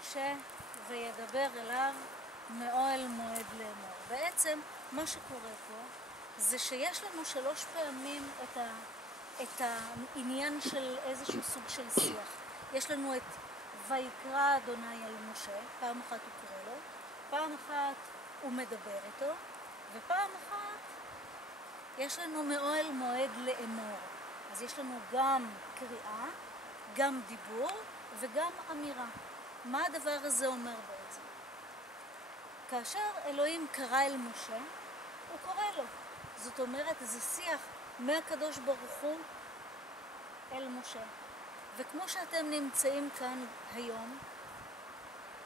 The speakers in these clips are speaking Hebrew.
משה וידבר אליו מאוהל מועד לאמור. בעצם מה שקורה פה זה שיש לנו 3 פעמים את העניין של איזשהו סוג של שיח. יש לנו את ויקרא אדוני אל משה, פעם אחת הוא קורא לו, פעם אחת הוא מדבר איתו, ופעם אחת יש לנו מאוהל מועד לאמור. אז יש לנו גם קריאה, גם דיבור וגם אמירה. מה הדבר הזה אומר בעצם? כאשר אלוהים קרא אל משה, הוא קורא לו. זאת אומרת, זה שיח מהקדוש ברוך הוא אל משה. וכמו שאתם נמצאים כאן היום,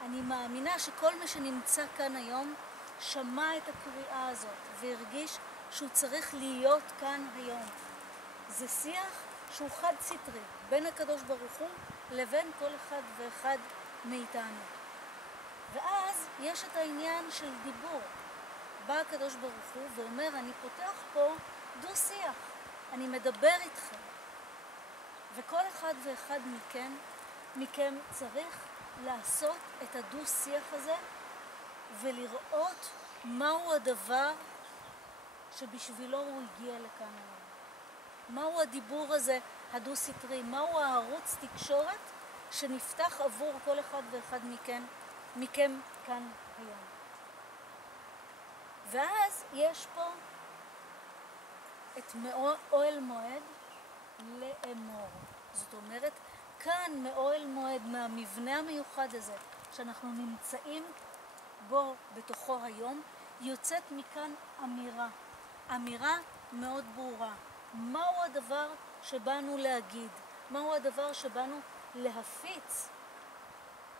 אני מאמינה שכל מי שנמצא כאן היום שמע את הקריאה הזאת והרגיש שהוא צריך להיות כאן היום. זה שיח שהוא חד סטרי בין הקדוש ברוך הוא לבין כל אחד ואחד מאיתנו. ואז יש את העניין של דיבור. בא הקדוש ברוך הוא ואומר, אני פותח פה דו שיח, אני מדבר איתכם. וכל אחד ואחד מכם צריך לעשות את הדו שיח הזה ולראות מהו הדבר שבשבילו הוא הגיע לכאן היום. מהו הדיבור הזה הדו סטרי, מהו הערוץ תקשורת שנפתח עבור כל אחד ואחד מכם כאן היום. ואז יש פה את מאוהל מועד לאמור. זאת אומרת, כאן מאוהל מועד, מהמבנה המיוחד הזה שאנחנו נמצאים בו בתוכו היום, יוצאת מכאן אמירה. אמירה מאוד ברורה. מהו הדבר שבאנו להגיד? מהו הדבר שבאנו להפיץ?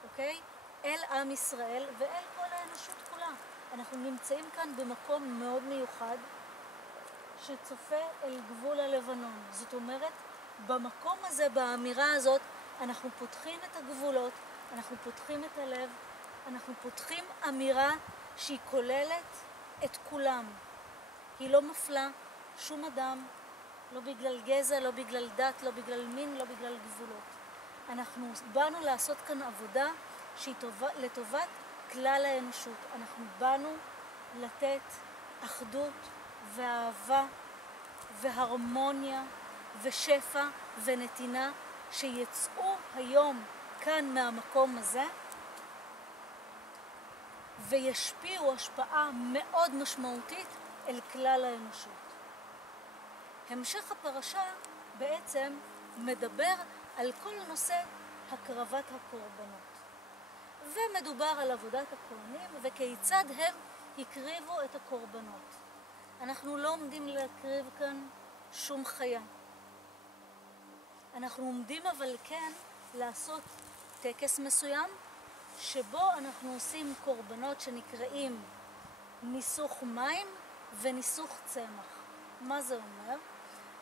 אוקיי? אל עם ישראל ואל כל האנושות כולה. אנחנו נמצאים כאן במקום מאוד מיוחד שצופה אל גבול הלבנון. זאת אומרת, במקום הזה, באמירה הזאת, אנחנו פותחים את הגבולות, אנחנו פותחים את הלב, אנחנו פותחים אמירה שהיא כוללת את כולם. היא לא מפלה שום אדם, לא בגלל גזע, לא בגלל דת, לא בגלל מין, לא בגלל גבולות. אנחנו באנו לעשות כאן עבודה שהיא לטובת כלל האנושות. אנחנו באנו לתת אחדות ואהבה והרמוניה ושפע ונתינה שיצאו היום כאן מהמקום הזה וישפיעו השפעה מאוד משמעותית אל כלל האנושות. המשך הפרשה בעצם מדבר על כל נושא הקרבת הקורבנות. ומדובר על עבודת הכהנים וכיצד הם הקריבו את הקורבנות. אנחנו לא עומדים להקריב כאן שום חיה. אנחנו עומדים אבל כן לעשות טקס מסוים שבו אנחנו עושים קורבנות שנקראים ניסוך מים וניסוך צמח. מה זה אומר?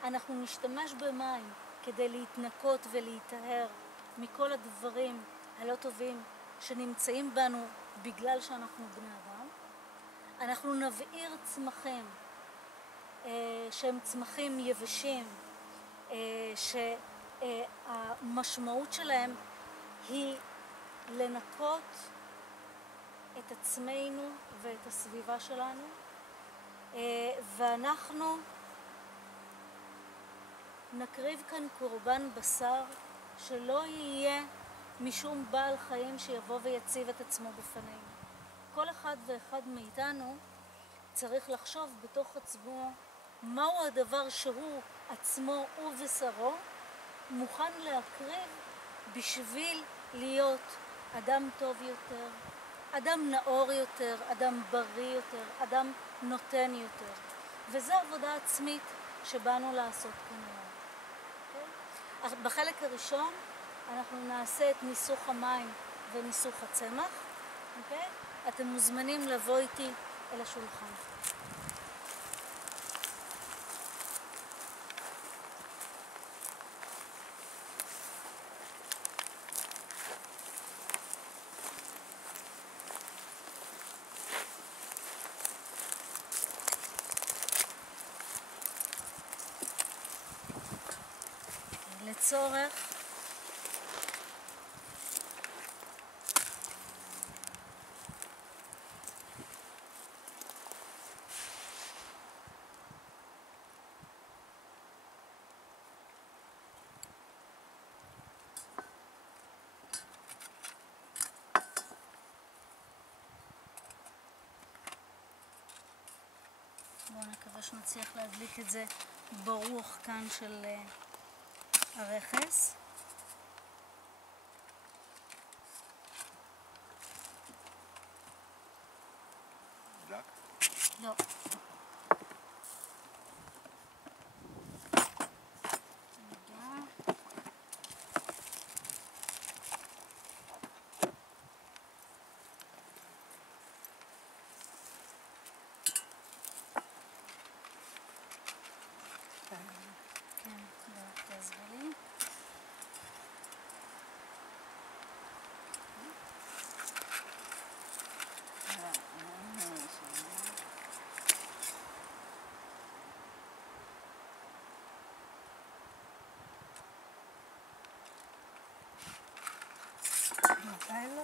אנחנו נשתמש במים כדי להתנקות ולהיטהר מכל הדברים הלא טובים שנמצאים בנו בגלל שאנחנו בני אדם. אנחנו נבעיר צמחים שהם צמחים יבשים שהמשמעות שלהם היא לנקות את עצמנו ואת הסביבה שלנו, ואנחנו נקריב כאן קורבן בשר שלא יהיה משום בעל חיים שיבוא ויציב את עצמו בפנינו. כל אחד ואחד מאיתנו צריך לחשוב בתוך עצמו מהו הדבר שהוא עצמו ובשרו מוכן להקריב בשביל להיות אדם טוב יותר, אדם נאור יותר, אדם בריא יותר, אדם נותן יותר. וזו עבודה עצמית שבאנו לעשות כאן היום. Okay? בחלק הראשון אנחנו נעשה את ניסוך המים וניסוך הצמח. Okay? אתם מוזמנים לבוא איתי אל השולחן. לצורך נקווה שנצליח להדליק את זה ברוח כאן של הרכס. דק? לא. כן, תעזבי לי. מתי לא?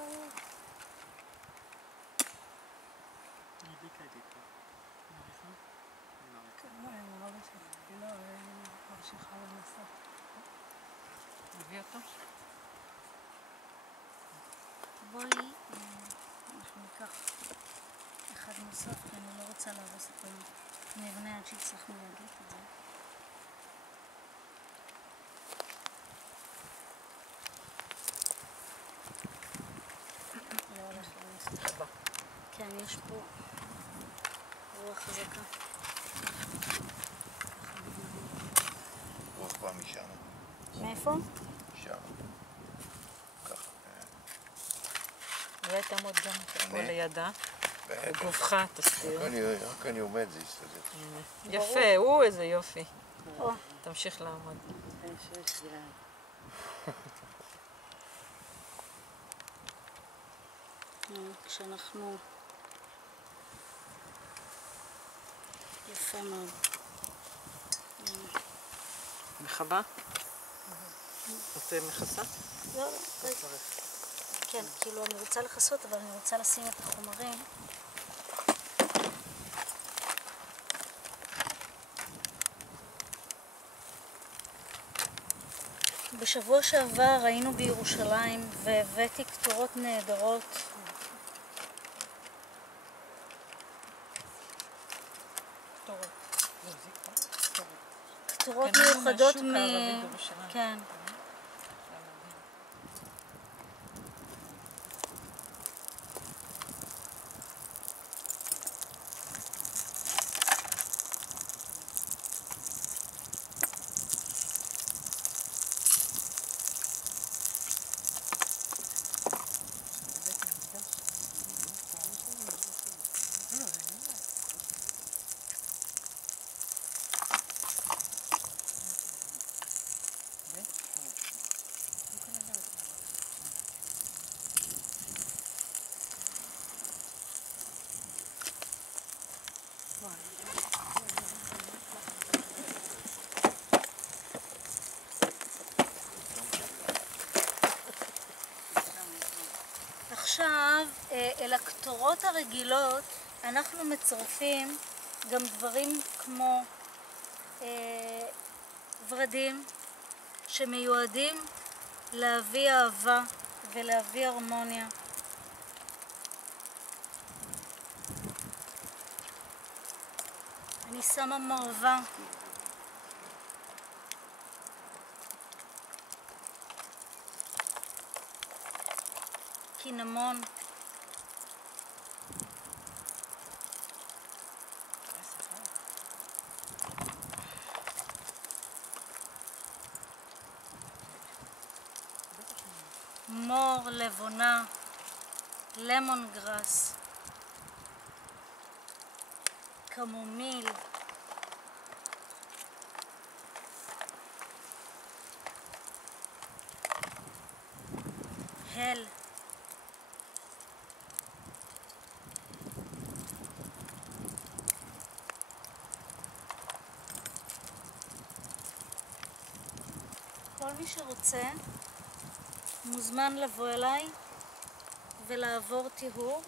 אני הדליקה איתי פה. מעריכה? מעריכה. לא, אני אמרה שהיא לא ממשיכה לנסות. מביא אותו? בואי, אנחנו ניקח אחד נוסף, כי אני לא רוצה להרוס את המבנה עד שהצלחנו להדליק את זה. לא הולך לנסות. כן, יש פה רוח חזקה. רוח בא משם. מאיפה? שם. ככה. אולי תעמוד גם פה לידה. בטח. בגופך תסתיר. רק אני עומד, זה יסתדר. יפה, איזה יופי. או, תמשיך לעמוד. כשאנחנו... יפה מאוד. מחבה? רוצה מכסה? לא, לא, כן, כאילו אני רוצה לכסות, אבל אני רוצה לשים את החומרים. בשבוע שעבר היינו בירושלים והבאתי קטורות נהדרות. קטורות מיוחדות מהשוק הערבי בירושלים. כן. עכשיו, אל הקטורות הרגילות אנחנו מצרפים גם דברים כמו ורדים שמיועדים להביא אהבה ולהביא הרמוניה. אני שמה מרווה. קינמון. מור, לבונה, למון גרס, קמומיל, הל, כל מי שרוצה מוזמן לבוא אליי ולעבור טיהור.